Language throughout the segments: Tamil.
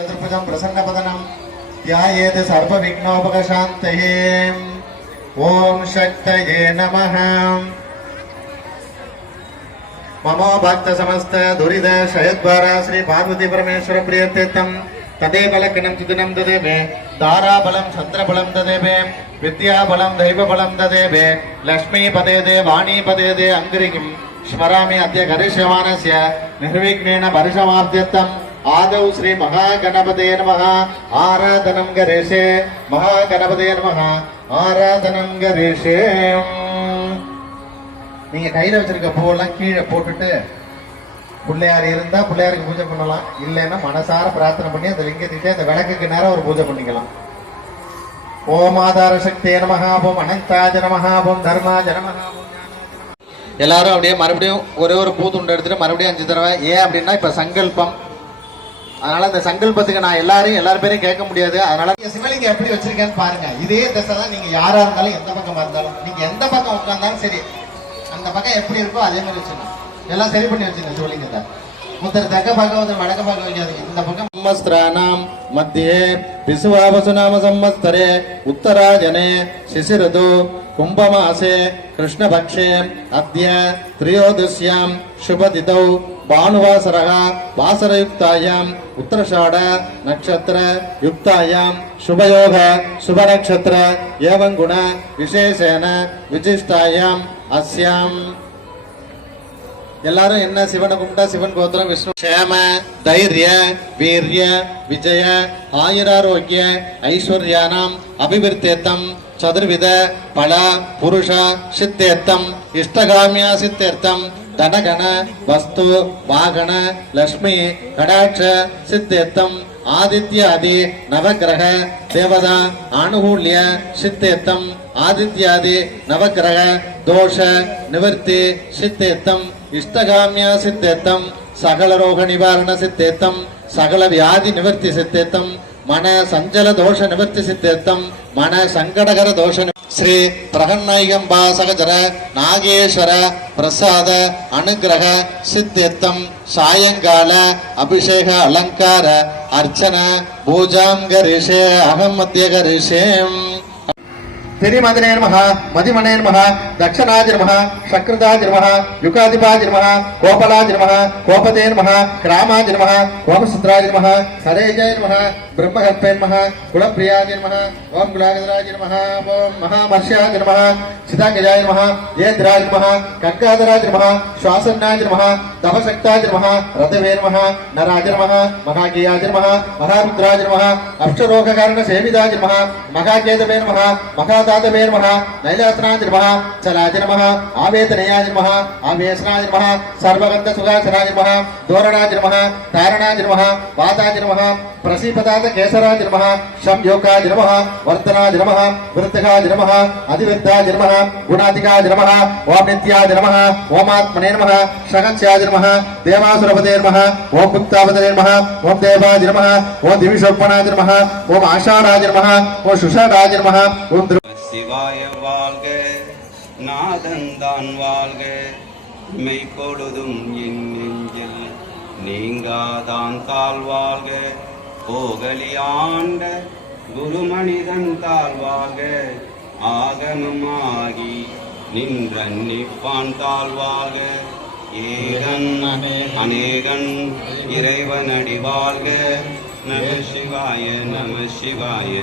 चतुर्भुजं प्रसन्नवदनं ध्यायेत् सर्वविघ्नोपशान्तये। ओम शक्तये नमः। ममो भक्त समस्त दुरिद शयद्वार श्री पार्वती परमेश्वर प्रियतीर्थम तदेव लग्नं सुदिनं ददेवे दाराबलं चंद्रबलं ददेवे विद्याबलं दैवबलं ददेवे लक्ष्मीपदे दे वाणीपदे दे अंगरिकिं स्मरामि अद्य करिष्यमाणस्य निर्विघ्नेन परिसमाप्त्यर्थम् आदौ श्री महागणपते नमः आराधनं करिष्ये। महागणपते नमः ஆராதனம் கரிஷே. நீங்க கையில வச்சிருக்க பூவெல்லாம் கீழே போட்டுட்டு பிள்ளையார் இருந்தா பிள்ளையாருக்கு பூஜை பண்ணலாம், இல்லைன்னா மனசார பிரார்த்தனை பண்ணி அந்த லிங்கத்துக்கு அந்த விளக்குக்கு நேரம் ஒரு பூஜை பண்ணிக்கலாம். ஓம் ஆதார சக்தியே நமஹ, ஓம் அனந்தாஜ நமஹ, ஓம் தர்மாஜ நமஹ. எல்லாரும் அப்படியே மறுபடியும் ஒரே ஒரு பூத்துண்டு எடுத்துட்டு மறுபடியும் 5 தடவை. ஏன் அப்படின்னா இப்ப சங்கல்பம், அதனால இந்த சங்கல்பத்துக்கு நான் எல்லாரும் பேரையும் கேட்க முடியாது. அதனால சிவலிங்கம் எப்படி வச்சிருக்கேன்னு பாருங்க. இதே திசை தான் நீங்க யாரா இருந்தாலும் எந்த பக்கம் இருந்தாலும் நீங்க எந்த பக்கம் உட்கார்ந்தாலும் சரி, அந்த பக்கம் எப்படி இருக்கோ அதே மாதிரி வச்சுக்கணும். எல்லாம் சரி பண்ணி வச்சுங்க சிவலிங்கத்தை. முத்தர் தக்க பக்கம் வடக்க பக்கம் வைக்காதீங்க. இந்த பக்கம் சம்வத்சராணாம் மத்தியே விசுவாவசு நாம சம்வத்சரே உத்தராயணே சிசிரது கும்பமாசே கிருஷ்ணபக்ஷே அத்ய த்ரியோதஷ்யாம் சுபதிதௌ भानुवासरः वासरयुक्तायाम् उत्तरषाढ नक्षत्र युक्तायाम् शुभयोग शुभनक्षत्र एवं गुण विशेषेण विशिष्टायाम् अस्याम्. எல்லாரும் என்ன சிவனை கும்பிட்டா சிவன் கோத்திரம் விஷ்ணு க்ஷேம தைரிய வீரிய விஜய ஆயுராரோக்கிய ஐஸ்வர்யானாம் அபிவிருத்தேத்தம் சதுர்வித பல புருஷ சித்தேத்தம் இஷ்டகாமியா சித்தேர்த்தம் தனகண வஸ்து வாகன லக்ஷ்மி கடாட்ச சித்தேத்தம் ஆதித்யாதி நவகிரக தேவதா ஆனுகூல்ய சித்தேத்தம் ஆதித்யாதி நவகிரக தோஷ நிவர்த்தி சித்தேத்தம் இஷ்டகாமியா சித்தேத்தம் சகல ரோக நிவாரண சித்தேத்தம் சகல வியாதி நிவர்த்தி சித்தேத்தம் மன சஞ்சல தோஷ நிவர்த்தி சித்தேத்தம் மன சங்கடகர தோஷ ஸ்ரீ பிரகநாயகம்பா சகஜர நாகேஸ்வர பிரசாத அனுகிரக சித்தேத்தம் சாயங்கால அபிஷேக அலங்கார அர்ச்சன பூஜாம் கரிஷே அகம் மத்திய கரிஷேம். திரிமதனே நமஹ மதிமனே நமஹ தக்ஷணாஜ நமஹ சக்ரதாஜ நமஹ யுகாதிபாஜ நமஹ கோபலாஜ நமஹ கோபதே நமஹ கிராமாஜ நமஹ கோபசுத்ராஜ நமஹ சரேஜாய நமஹ பிரம்மகல்பே நமஹ குலப்பிரியாஜ நமஹ ஓம் குலாகதராஜ நமஹ ஓம் மகாமர்ஷ்யாஜ நமஹ சிதாகஜாய நமஹ ஏத்ராஜ நமஹ கங்காதராஜ நமஹ ஸ்வாசன்னாஜ நமஹ தவசக்தாஜ நமஹ ரதவே நமஹ நராஜ நமஹ மகாகியாஜ நமஹ மகாருத்ராஜ நமஹ அஷ்டரோக காரண சேவிதாஜ நமஹ மகாகேதவே நமஹ மகாதாதவே நமஹ நைலாசனாஜ நமஹ சலாஜ நமஹ ஆவேதனயாஜ நமஹ ஆவேசனாஜ நமஹ சர்வகந்த சுகாசனாஜ நமஹ தோரணாஜ நமஹ தாரணாஜ நமஹ வாதாஜ நமஹ பிரசீபதாத கேசராஜ நமஹ சம்யோகாஜ நமஹ வர்த்தனாஜ நமஹ விருத்தகாஜ நமஹ அதிவிருத்தாஜ நமஹ குணாதிகாஜ நமஹ ஓம் நித்யாஜ நமஹ ஓம் ஆத்மனே நமஹ சகச்யாஜ நமஹ தேவாசுரபதே நமஹ ஓம் புத்தாவதே நமஹ ஓம் தேவாஜ நமஹ ஓம் திவிஷோப்பனாஜ நமஹ ஓம் ஆஷாராஜ நமஹ ஓம் சுஷாராஜ நமஹ ஓம் சிவாய வாழ்க நாதந்தான் வாழ்க மெய்ப்பொழுதும் என் நெஞ்சில் நீங்காதான் தாழ் வாழ்க போகலி ஆண்ட குருமனிதன் தாழ் வாழ்க ஆகமமாகி நின்ற நிப்பான் தாழ் வாழ்க ஏகன் அநேகன் இறைவனடி வாழ்க நம சிவாய நம சிவாய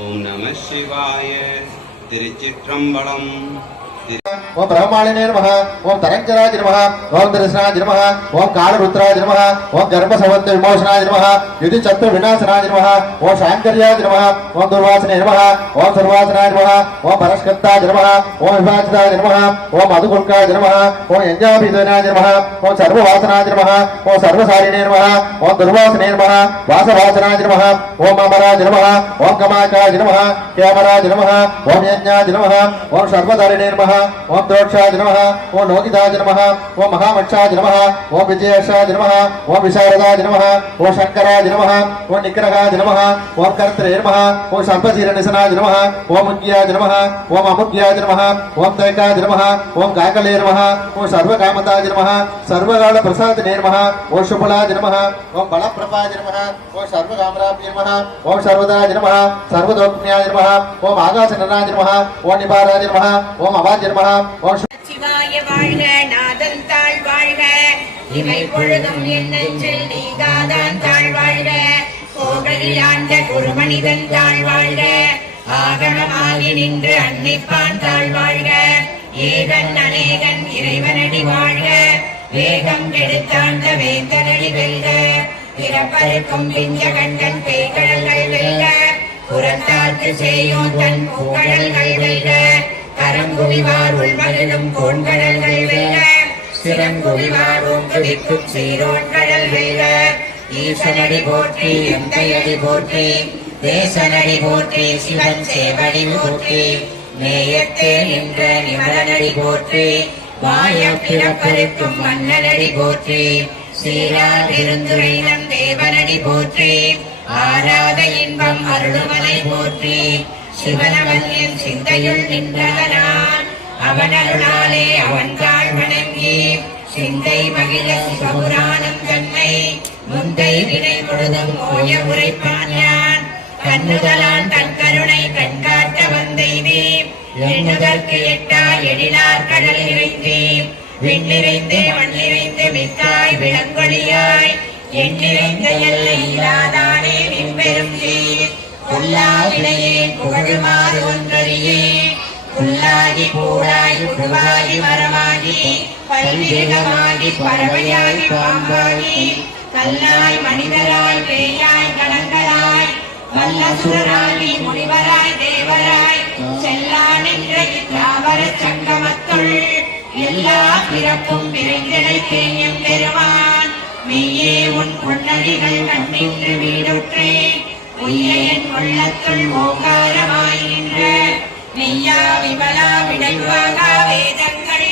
ஓம் நம சிவாய. திருச்சிற்றம்பலம். ஓம் பிரம்மாளினே நமஹ ஓம் தரஞ்சராஜ நமஹ ஓம் தரிசனாஜ நமஹ ஓம் காலருத்ராஜ நமஹ ஓம் கர்ப்பசவந்த விமோசனாஜ நமஹ யுதி சத்ரு விநாசனாஜ நமஹ ஓம் சாங்கர்யாஜ நமஹ ஓம் துர்வாசனே நமஹ ஓம் சர்வாசனாஜ நமஹ ஓம் பரஸ்கத்தாஜ நமஹ ஓம் விபாசிதாஜ நமஹ ஓம் மதுகுல்காஜ நமஹ ஓம் யஞ்சாபிதனாஜ நமஹ ஓம் சர்வவாசனாஜ நமஹ ஓம் சர்வசாரிணே நமஹ ஓம் துர்வாசனே நமஹ வாசவாசனாஜ நமஹ ஓம் அமராஜ நமஹ ஓம் கமாகாஜ நமஹ கேமராஜ நமஹ ஓம் யஞ்ஞாஜ நமஹ ஓம் சர்வதாரிணே நமஹ ஓம் ஓம் தோட்சாய நமः ஓம் லோகிதாய நமः ஓம் மகாமட்சாய நமः ஓம் விஜயேஷாய நமः ஓம் விசாரதாய நமः ஓம் சங்கராய நமः ஓம் நிக்கிரகாய நமः ஓம் கர்த்ரே நமः ஓம் சர்வசீரநிசனாய நமः ஓம் முக்யாய நமः ஓம் அமுக்யாய நமः ஓம் தைகாய நமः ஓம் காகலே நமः ஓம் சர்வகாமதாய நமः சர்வகால பிரசாதினே நமः ஓம் சுபலாய நமः ஓம் பலப்பிரபாய நமः ஓம் சர்வகாமராபிய நமः ஓம் சர்வதாய நமः சர்வதோக்ஞாய நமः ஓம் ஆகாசநனாய நமः ஓம் நிபாராய நமः ஓம் அவாஜ்ய நமः ஓம் சிவாய வாழ்க நாதன் தாழ் வாழ்க இமை பொழுதும் என் நெஞ்சில் நீங்காதான் தாழ் வாழ்க கோகையில் ஆண்ட குருமனிதன் தாழ் வாழ்க ஆகமமாகி நின்று அன்னிப்பான் தாழ் வாழ்க ஏகன் அநேகன் இறைவனடி வாழ்க வேகம் கெடுத்தாண்ட வேந்தனடி வெல்க பிறப்பருக்கும் பிஞ்ச கண்டன் பேய்கடல்கள் வெல்க புறத்தார்க்கு செய்யோன் தன் பூக்கடல்கள் வெல்க கரங்குவிவார் உள்மகிழும் கோண்கடல்கள் வெல்க சிறங்குவிவார் ஓங்குவிக்கும் சீரோன் கடல் வெல்க ஈசனடி போற்றி எந்தையடி போற்றி தேசனடி போற்றி சிவன் சேவடி போற்றி நேயத்தே நின்ற நிமலனடி போற்றி வாய பிறப்பருக்கும் மன்னனடி போற்றி சீரா பெருந்துரைனம் தேவனடி போற்றி ஆராத இன்பம் அருளுமலை போற்றி சிவனவன் என் சிந்தையுள் நின்றவனான் அவன் அருளாலே அவன் கால் வணங்கி சிந்தை மகிழ சிவபுராணம் தன்னை முந்தை வினை முழுதும் ஓய உரைப்பான் யான் கண்ணுதலான் தன் கருணை கண்காட்ட வந்தெய்தி எண்ணுதற்கு எட்டா எழிலார் கடல் இறைந்தி விண்ணிறைந்து மண்ணிறைந்து மிக்காய் விளங்கொழியாய் எண்ணிறைந்த எல்லை இல்லாதானே நின்பெரும் சீர் கொல்லாவினையே புகழுமாறு ஒன்றறியே புல்லாகி பூடாய் புழுவாகி மரமாகி பல்விருகமாகி பறவையாகி பாம்பாகி கல்லாய் மனிதராய் பேயாய் கணங்களாய் வல்லசுரராகி முனிவராய் தேவராய் செல்லா நின்ற இத்தாவர சங்கமத்துள் எல்லா பிறப்பும் விரைந்தனை தேயும் பெருமான் மெய்யே உன் பொன்னடிகள் கண்ணின்று வீடுற்றேன் உய்ய என் உள்ளத்துள் ஓங்காரமாய் நின்று மெய்யா விமலா விடைவாகா வேதங்கள்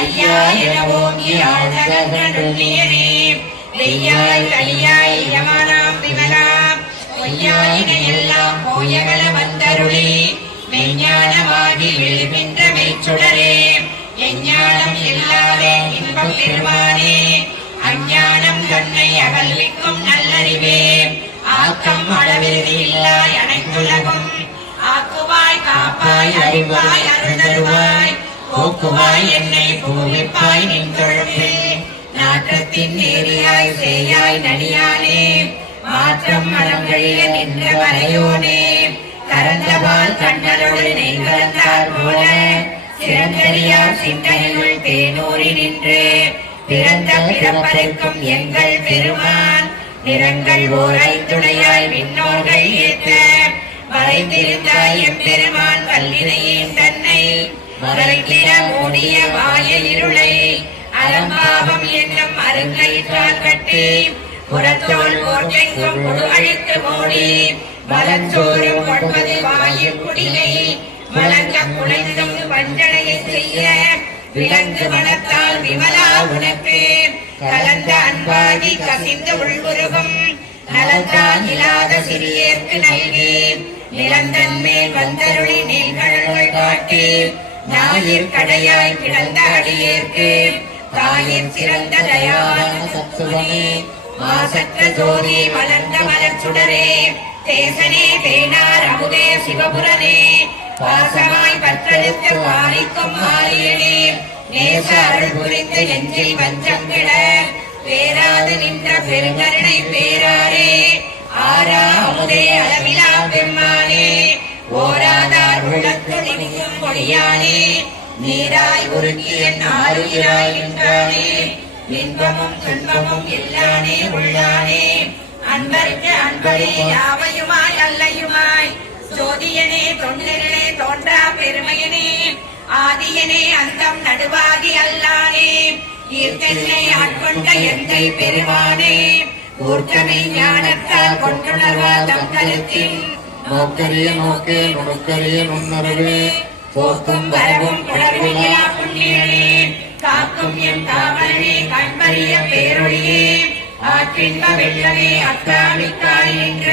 ஐயா என ஓங்கி ஆழ்நகர்நுண்ணியனே வெய்யாய் அழியாய் யமானாம் விமலா பொய்யாயின எல்லாம் போயகல வந்தருளே மெய்ஞானமாகி விழுகின்ற மெய்ச்சுடரே எஞ்ஞானம் இல்லாதே இன்பம் பெருமானே அஞ்ஞானம் தன்னை அகல்விக்கும் நல்லறிவே ஆக்கம் அளவிற்கு இல்லாய் அனைத்துலகும் ஆக்குவாய் காப்பாய் அறிவாய் அருள்தருவாய் போக்குவாய் என்னை பூவிப்பாய் நின் தொழும்பில் நாற்றத்தின் நேரியாய் சேயாய் நடியானே மாற்றம் மனங்கழிய நின்ற வரையோனே கரந்தபால் கண்ணரோடு நெய் கலந்தார் போல சிறந்தறியார் சிந்தனையுள் தேனூறி நின்று பிறந்த பிறப்பருக்கும் எங்கள் பெருமான் நிறங்கள் ஓர் ஐந்துணையாய் விண்ணோர்கள் ஏத்த வரைந்திருந்தாய் எம்பெருமான் வல்லினையின் தன்னை மறைத்திட மூடிய வாய இருளை அலம்பாவம் என்னும் அருங்கயிற்றால் கட்டி புறத்தோல் போற்றெங்கும் முழு அழித்து மூடி வலச்சோறும் 9 வாயில் குடிலை வழங்க குலைந்தும் வஞ்சனையை செய்ய விலங்கு மனத்தால் விமலா உனக்கு கலந்த அன்பாகி கசிந்து உள்குருகும் நலந்தான் இல்லாத சிறியேற்கு நல்கி நிலந்தன் மேல் வந்தருளி நீள்கடல்கள் காட்டி ஞாயிற் கடையாய் கிடந்த அடியேற்கு தாயிற் சிறந்த தயான சத்துவனே மாசற்ற ஜோதி மலர்ந்த மலர்ச்சுடரே தேசனே தேனார் அமுதே சிவபுரனே பாசமாய் பற்றெடுத்த பாரிக்கும் ஆரியனே நேச அருள் புரிந்து நெஞ்சில் வஞ்சம் கிட பேராது நின்ற பெருங்கருணை பேராரே ஆரா அமுதே அளவிலா பெம்மானே ஓராதார் உள்ளத்து நிற்கும் மொழியானே நீராய் உருக்கி என் ஆறுயிராய் நின்றானே இன்பமும் துன்பமும் எல்லானே உள்ளானே அன்பருக்கு அன்பரே யாவையுமாய் அல்லையுமாய் ஜோதியனே தொண்டரே தோன்றா பெருமையனே ஆதியனே அந்தம் நடுவாகி அல்லானே ஈர்த்தென்னை ஆட்கொண்ட எந்தை பெருமானே ஊர்க்கமை ஞானத்தால் கொண்டுணர்வா தம் கருத்தின் நோக்கரிய நோக்கே நுணுக்கரிய நுண்ணறிவே போக்கும் வரவும் புலர்வில்லா புண்ணியனே காக்கும் எம் காவலனே கண்பறிய பேரொழியே ஆற்றின்ப வெள்ளமே அக்காமிக்காய் நின்ற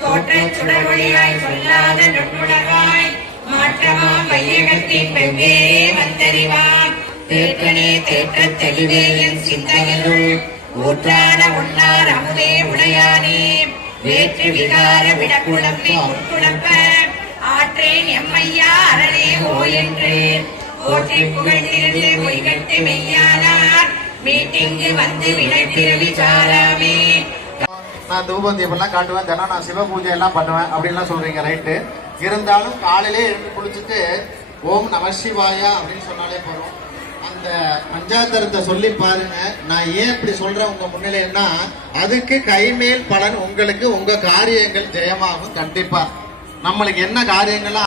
தோற்றச் சுடர்வழியாய் சொல்லாத நுண்ணுணர்வாய் மாற்றமாம் வையகத்தின் வெவ்வேறே வந்தறிவாம் தேற்றனே தேற்றத் தெளிவே என் சிந்தையிலுள் ஊற்றான உண்ணார் அமுதே உடையானே வேற்று விகார விடக்குளம் நீ உட்குழப்ப ஆற்றேன் எம்மையா அரணே ஓ என்று போற்றி புகழ்ந்திருந்து பொய்கட்டு மெய்யானார் மீட்டிங்கு வந்து வினை பிறவி சாராமே. நான் தூபம் தீபம்லாம் காட்டுவேன், தினம் நான் சிவ பூஜை எல்லாம் பண்ணுவேன் அப்படின்லாம் சொல்றீங்க, ரைட்டு. இருந்தாலும் காலையிலே எழுந்து குளிச்சுட்டு ஓம் நம சிவாயா அப்படின்னு சொன்னாலே போறோம். அந்த பஞ்சாத்தரத்தை சொல்லி பாருங்க. நான் ஏன் இப்படி சொல்றேன் உங்க முன்னிலைன்னா, அதுக்கு கைமேல் பலன் உங்களுக்கு, உங்க காரியங்கள் ஜெயமாகும் கண்டிப்பா. நம்மளுக்கு என்ன காரியங்கள்லாம்